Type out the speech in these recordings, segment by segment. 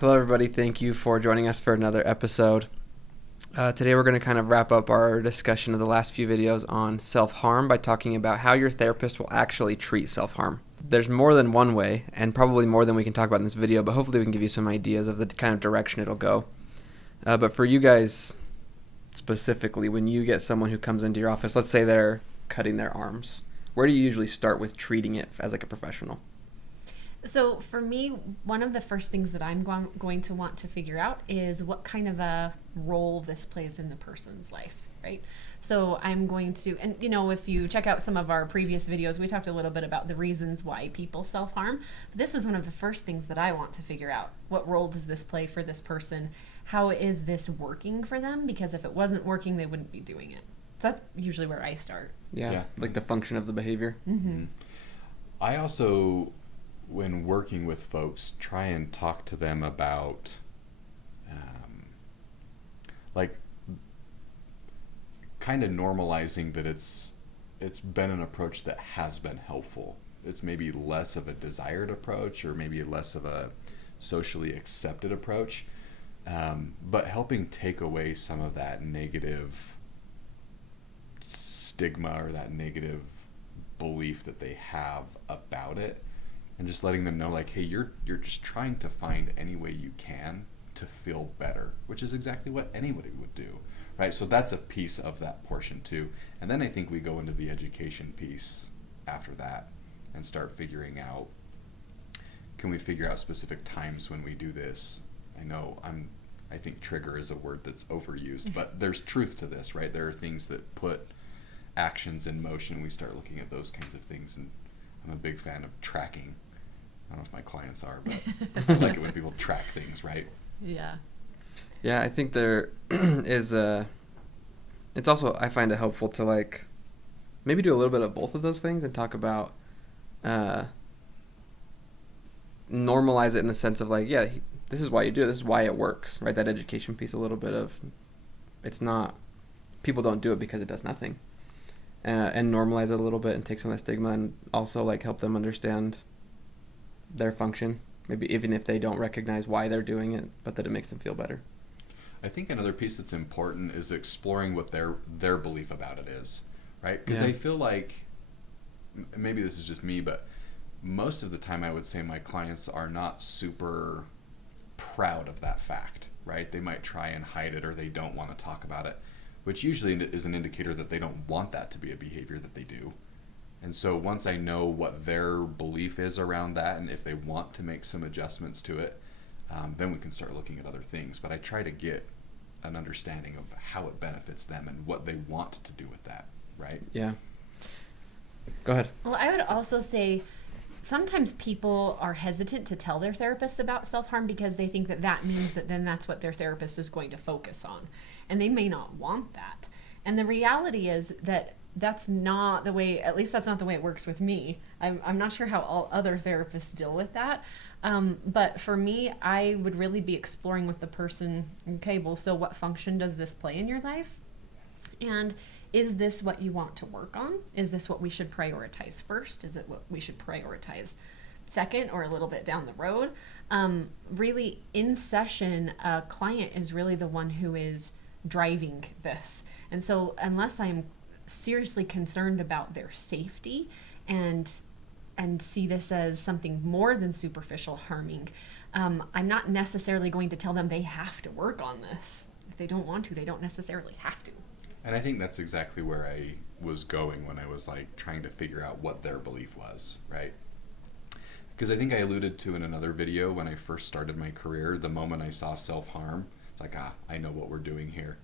Hello, everybody. Thank you for joining us for another episode. Today, we're going to kind of wrap up our discussion of the last few videos on self-harm by talking about how your therapist will actually treat self-harm. There's more than one way, and probably more than we can talk about in this video, but hopefully we can give you some ideas of the kind of direction it'll go. But for you guys specifically, when you get someone who comes into your office, let's say they're cutting their arms, where do you usually start with treating it as like a professional? So for me, one of the first things that I'm going to want to figure out is what kind of a role this plays in the person's life, right? So I'm going to, and if you check out some of our previous videos, we talked a little bit about the reasons why people self-harm. But this is one of the first things that I want to figure out. What role does this play for this person? How is this working for them? Because if it wasn't working, they wouldn't be doing it. So that's usually where I start. Yeah. Like the function of the behavior. Mm-hmm. I also, when working with folks, try and talk to them about like kind of normalizing that it's been an approach that has been helpful. It's maybe less of a desired approach or maybe less of a socially accepted approach, but helping take away some of that negative stigma or that negative belief that they have about it, and just letting them know, like, hey, you're just trying to find any way you can to feel better, which is exactly what anybody would do, right? So that's a piece of that portion too. And then I think we go into the education piece after that and start figuring out, can we figure out specific times when we do this? I think trigger is a word that's overused, but there's truth to this, right? There are things that put actions in motion. We start looking at those kinds of things, and I'm a big fan of tracking. I don't know if my clients are, but I like it when people track things, right? Yeah. Yeah, I think there is it's also, I find it helpful to like maybe do a little bit of both of those things and talk about normalize it in the sense of like, yeah, this is why you do it, this is why it works, right? That education piece, a little bit of, it's not, people don't do it because it does nothing. And normalize it a little bit and take some of that stigma, and also like help them understand their function, maybe even if they don't recognize why they're doing it, but that it makes them feel better. I think another piece that's important is exploring what their belief about it is, right? Because Yeah. I feel like, maybe this is just me, but most of the time I would say my clients are not super proud of that fact, right? They might try and hide it, or they don't want to talk about it, which usually is an indicator that they don't want that to be a behavior that they do. And so once I know what their belief is around that, and if they want to make some adjustments to it, then we can start looking at other things. But I try to get an understanding of how it benefits them and what they want to do with that, right? Yeah. Go ahead. Well, I would also say sometimes people are hesitant to tell their therapist about self-harm because they think that means that then that's what their therapist is going to focus on. And they may not want that. And the reality is that that's not the way, at least that's not the way it works with me. I'm not sure how all other therapists deal with that. But for me, I would really be exploring with the person, okay, well, so what function does this play in your life? And is this what you want to work on? Is this what we should prioritize first? Is it what we should prioritize second, or a little bit down the road? Really, in session, a client is really the one who is driving this. And so unless I'm seriously concerned about their safety and see this as something more than superficial harming, I'm not necessarily going to tell them they have to work on this. If they don't want to, they don't necessarily have to. And I think that's exactly where I was going when I was like trying to figure out what their belief was, right? Because I think I alluded to in another video, when I first started my career, the moment I saw self-harm, it's like, I know what we're doing here.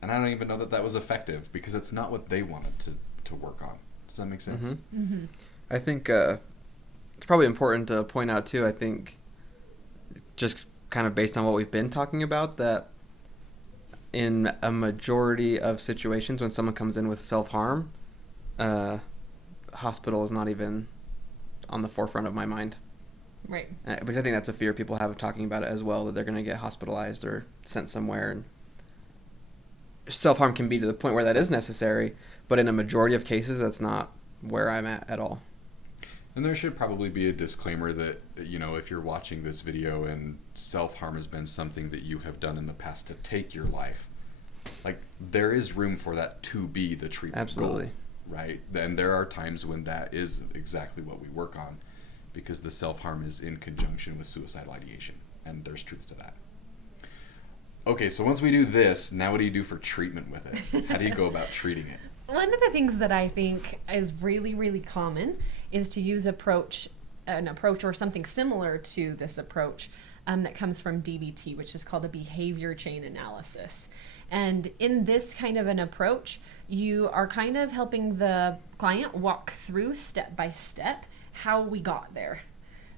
And I don't even know that was effective, because it's not what they wanted to work on. Does that make sense? Mm-hmm. Mm-hmm. I think it's probably important to point out too, I think, just kind of based on what we've been talking about, that in a majority of situations when someone comes in with self-harm, hospital is not even on the forefront of my mind. Right. Because I think that's a fear people have of talking about it as well, that they're going to get hospitalized or sent somewhere. And self-harm can be to the point where that is necessary, but in a majority of cases, that's not where I'm at all. And there should probably be a disclaimer that, you know, if you're watching this video and self-harm has been something that you have done in the past to take your life, like, there is room for that to be the treatment Absolutely. goal, right? And there are times when that is exactly what we work on, because the self-harm is in conjunction with suicidal ideation, and there's truth to that. Okay, so once we do this, now what do you do for treatment with it? How do you go about treating it? One of the things that I think is really, really common is to use an approach or something similar to this approach that comes from DBT, which is called a behavior chain analysis. And in this kind of an approach, you are kind of helping the client walk through step by step how we got there,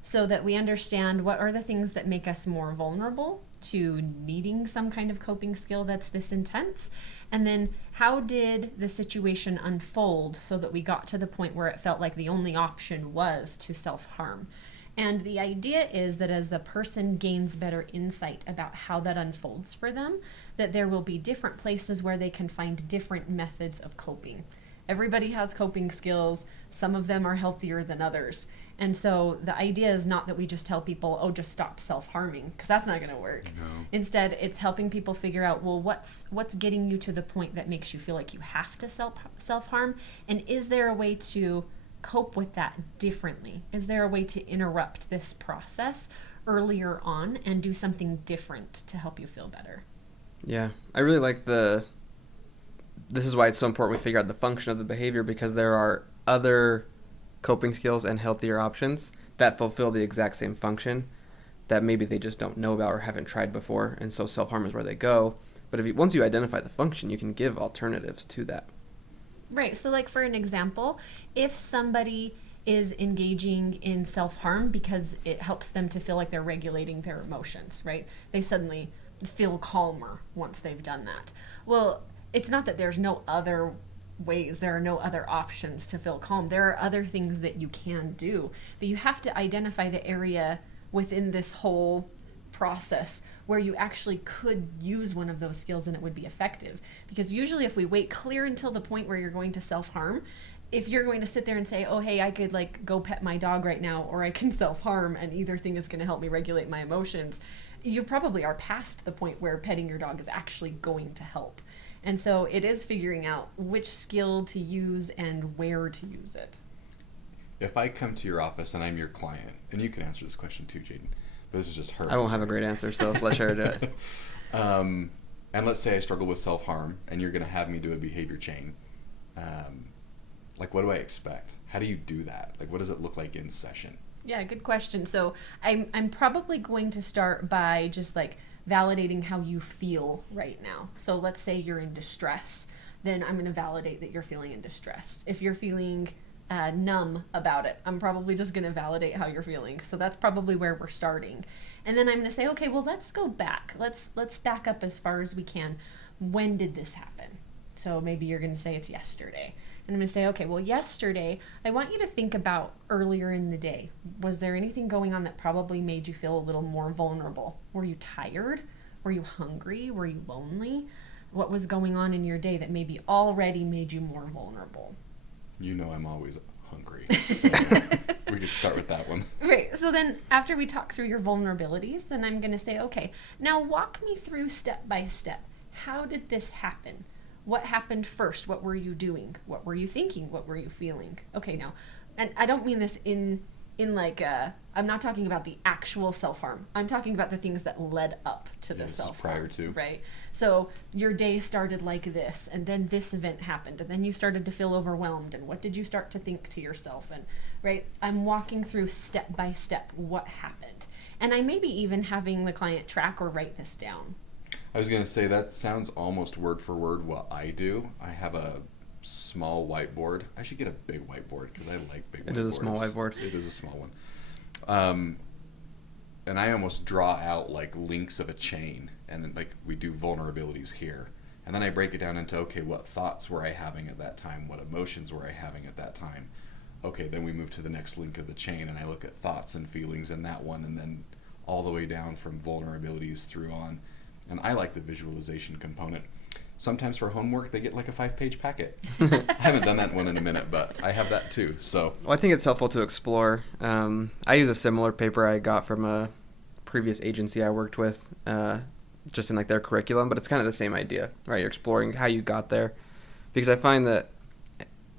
so that we understand what are the things that make us more vulnerable to needing some kind of coping skill that's this intense, and then how did the situation unfold so that we got to the point where it felt like the only option was to self-harm. And the idea is that as a person gains better insight about how that unfolds for them, that there will be different places where they can find different methods of coping. Everybody has coping skills. Some of them are healthier than others. And so the idea is not that we just tell people, oh, just stop self-harming, because that's not going to work. No. Instead, it's helping people figure out, well, what's getting you to the point that makes you feel like you have to self-harm? And is there a way to cope with that differently? Is there a way to interrupt this process earlier on and do something different to help you feel better? Yeah, I really like this is why it's so important we figure out the function of the behavior, because there are other coping skills and healthier options that fulfill the exact same function that maybe they just don't know about or haven't tried before, and so self-harm is where they go. But once you identify the function, you can give alternatives to that. Right. So, like, for an example, if somebody is engaging in self-harm because it helps them to feel like they're regulating their emotions, right? They suddenly feel calmer once they've done that. Well, it's not that there's no other ways, there are no other options to feel calm. There are other things that you can do, but you have to identify the area within this whole process where you actually could use one of those skills and it would be effective. Because usually if we wait clear until the point where you're going to self-harm, if you're going to sit there and say, oh, hey, I could like go pet my dog right now, or I can self-harm, and either thing is going to help me regulate my emotions, you probably are past the point where petting your dog is actually going to help. And so it is figuring out which skill to use and where to use it. If I come to your office and I'm your client, and you can answer this question too, Jaden, but this is just her. I won't have a great answer, so let Shara do it. And let's say I struggle with self-harm, and you're going to have me do a behavior chain. Like, what do I expect? How do you do that? Like, what does it look like in session? Yeah, good question. So I'm probably going to start by just like validating how you feel right now. So let's say you're in distress, then I'm going to validate that you're feeling in distress. If you're feeling numb about it, I'm probably just going to validate how you're feeling. So that's probably where we're starting. And then I'm going to say, okay, well, let's go back. Let's back up as far as we can. When did this happen? So maybe you're going to say it's yesterday. And I'm going to say, okay, well, yesterday, I want you to think about earlier in the day. Was there anything going on that probably made you feel a little more vulnerable? Were you tired? Were you hungry? Were you lonely? What was going on in your day that maybe already made you more vulnerable? You know I'm always hungry. So we could start with that one. Right. So then after we talk through your vulnerabilities, then I'm going to say, okay, now walk me through step by step. How did this happen? What happened first? What were you doing? What were you thinking? What were you feeling? Okay, now, and I don't mean this in like, I'm not talking about the actual self-harm. I'm talking about the things that led up to the Yes, self-harm. prior to. Right? So your day started like this, and then this event happened, and then you started to feel overwhelmed, and what did you start to think to yourself? And, right, I'm walking through step by step what happened. And I may be even having the client track or write this down. I was going to say that sounds almost word for word what I do. I have a small whiteboard. I should get a big whiteboard because I like big whiteboards. It is a small whiteboard. It is a small one. And I almost draw out like links of a chain, and then like we do vulnerabilities here. And then I break it down into, okay, what thoughts were I having at that time? What emotions were I having at that time? Okay, then we move to the next link of the chain, and I look at thoughts and feelings in that one, and then all the way down from vulnerabilities through on. And I like the visualization component. Sometimes for homework, they get like a 5-page packet. I haven't done that one in a minute, but I have that too. So Well, I think it's helpful to explore. I use a similar paper I got from a previous agency I worked with, just in like their curriculum, but it's kind of the same idea, right? You're exploring how you got there, because I find that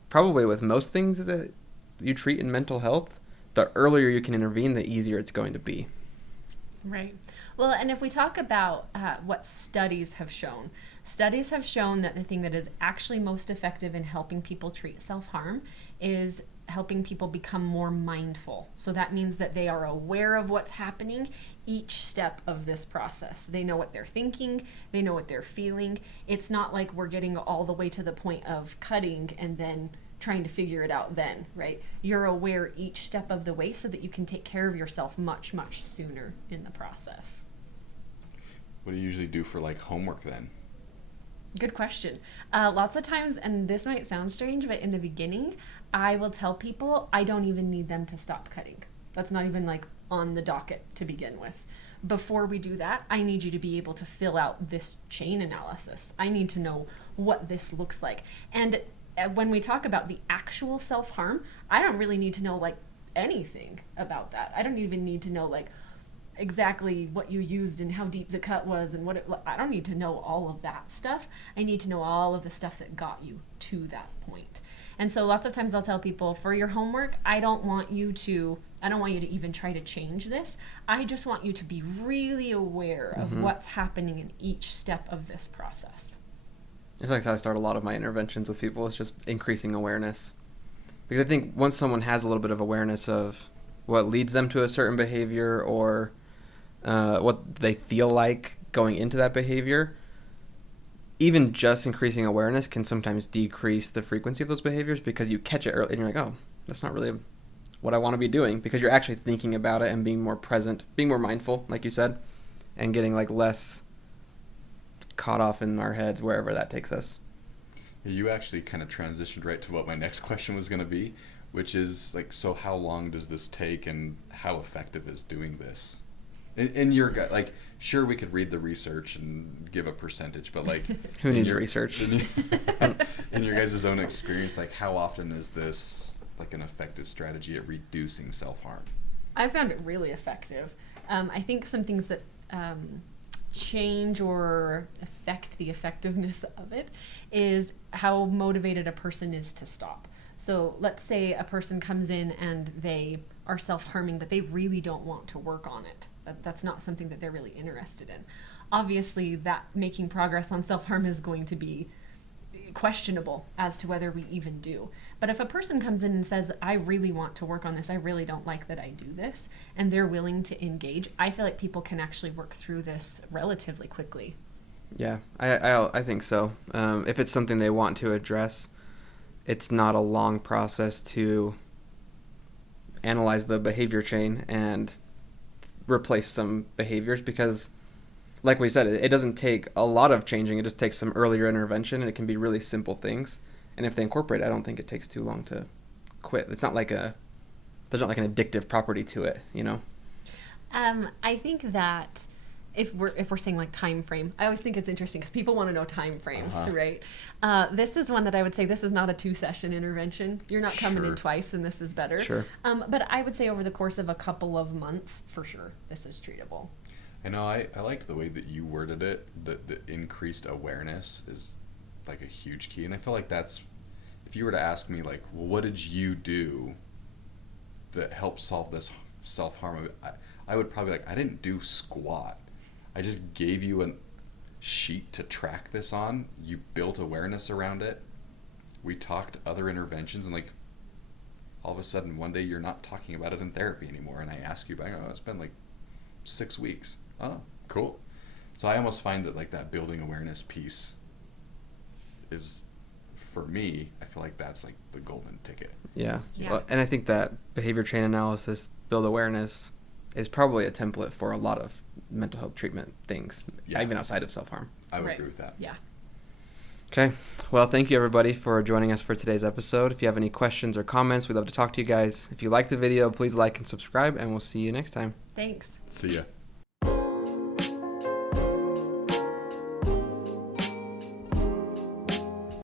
probably with most things that you treat in mental health, the earlier you can intervene, the easier it's going to be. Right. Well, and if we talk about what studies have shown that the thing that is actually most effective in helping people treat self-harm is helping people become more mindful. So that means that they are aware of what's happening each step of this process. They know what they're thinking, they know what they're feeling. It's not like we're getting all the way to the point of cutting and then trying to figure it out then, right? You're aware each step of the way so that you can take care of yourself much, much sooner in the process. what do you usually do for like homework then? Good question. Lots of times, and this might sound strange, but in the beginning, I will tell people I don't even need them to stop cutting. That's not even like on the docket to begin with. Before we do that, I need you to be able to fill out this chain analysis. I need to know what this looks like. And when we talk about the actual self-harm, I don't really need to know like anything about that. I don't even need to know like exactly what you used and how deep the cut was and I don't need to know all of that stuff. I need to know all of the stuff that got you to that point. And so lots of times I'll tell people, for your homework, I don't want you to even try to change this. I just want you to be really aware of what's happening in each step of this process. I feel like how I start a lot of my interventions with people is just increasing awareness. Because I think once someone has a little bit of awareness of what leads them to a certain behavior or what they feel like going into that behavior, even just increasing awareness can sometimes decrease the frequency of those behaviors because you catch it early and you're like, oh, that's not really what I want to be doing, because you're actually thinking about it and being more present, being more mindful, like you said, and getting like less caught off in our heads wherever that takes us. You actually kind of transitioned right to what my next question was going to be, which is like, so how long does this take and how effective is doing this? In your gut, like, sure, we could read the research and give a percentage, but like, Who needs research? In your guys' own experience, like, how often is this like an effective strategy at reducing self-harm? I found it really effective. I think some things that change or affect the effectiveness of it is how motivated a person is to stop. So let's say a person comes in and they are self-harming, but they really don't want to work on it. That's not something that they're really interested in. Obviously, that making progress on self-harm is going to be questionable as to whether we even do. But if a person comes in and says, I really want to work on this, I really don't like that I do this, and they're willing to engage, I feel like people can actually work through this relatively quickly. Yeah, I think so. If it's something they want to address, it's not a long process to analyze the behavior chain and replace some behaviors, because like we said, it doesn't take a lot of changing. It just takes some earlier intervention, and it can be really simple things. And if they incorporate it, I don't think it takes too long to quit. It's not like there's not like an addictive property to it, you know? I think that if we're saying like time frame, I always think it's interesting because people want to know time frames, right? This is one that I would say this is not a 2-session intervention. You're not coming in twice and this is better. Sure. But I would say over the course of a couple of months, for sure, this is treatable. I know I liked the way that you worded it, that the increased awareness is like a huge key. And I feel like that's, if you were to ask me like, well, what did you do that helped solve this self-harm? I would probably like, I didn't do squat. I just gave you a sheet to track this on. You built awareness around it. We talked other interventions, and like all of a sudden one day you're not talking about it in therapy anymore. And I ask you back, oh, it's been like 6 weeks. Oh, cool. So I almost find that like that building awareness piece is, for me, I feel like that's like the golden ticket. Yeah. Well, and I think that behavior chain analysis, build awareness, is probably a template for a lot of mental health treatment things, even outside of self-harm. I would agree with that. Yeah. Okay. Well, thank you, everybody, for joining us for today's episode. If you have any questions or comments, we'd love to talk to you guys. If you like the video, please like and subscribe, and we'll see you next time. Thanks. See ya.